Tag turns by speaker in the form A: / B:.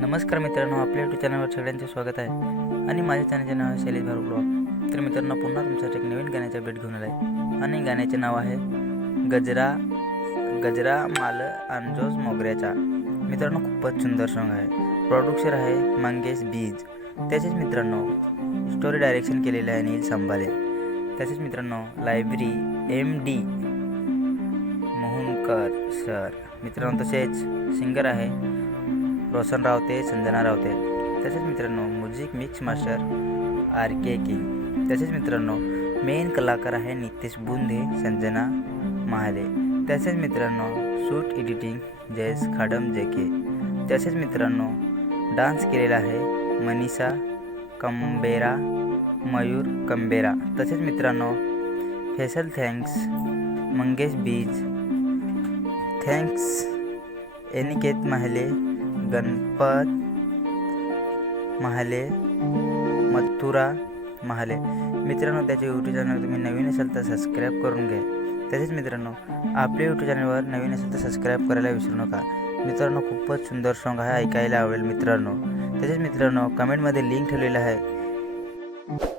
A: नमस्कार मित्रांनो आपल्या यूट्यूब चॅनलवर सगळ्यांचे स्वागत आहे. आणि माझ्या चॅनलचे नाव आहे शैलेश भारू ब्लॉग. तर मित्रांनो पुन्हा तुमच्यासाठी एक नवीन गाण्याचा भेट घेऊन आला आहे आणि गाण्याचे नाव आहे गजरा गजरा माल अंजोस मोगऱ्याचा. मित्रांनो खूपच सुंदर सॉन्ग आहे. प्रोड्युसर आहे मंगेश बीज. त्याचेच मित्रांनो स्टोरी डायरेक्शन केलेलं आहे अनिल संभाले. तसेच मित्रांनो library M D Mohankar sir मित्रांनो तसेच सिंगर आहे रोशन रावते संजना रावते। तसेच मित्रांनो music mix master R K king तसेच मित्रांनो मेन कलाकार आहे नितेश बुंदे, संजना महाले. तसेच मित्रांनो shoot editing Jayesh Khadam JK तसेच मित्रांनो डान्स केलेला आहे मनीषा कंबेरा, मयूर कंबेरा. तसेच मित्रांनो special thanks Mangesh Beej. Thanks Aniket Mahale Ganpat Mahale Mathura Mahale. मित्रांनो त्याचे यूट्यूब चॅनल तुम्ही नवीन असाल तर सबस्क्राईब करून घ्या. तसेच मित्रांनो आपल्या यूट्यूब चॅनलवर नवीन असेल तर सबस्क्राईब करायला विसरू नका. मित्रांनो खूपच सुंदर सॉन्ग आहे ऐकायला आवडेल मित्रांनो. तसेच मित्रांनो कमेंटमध्ये लिंक ठेवलेलं आहे.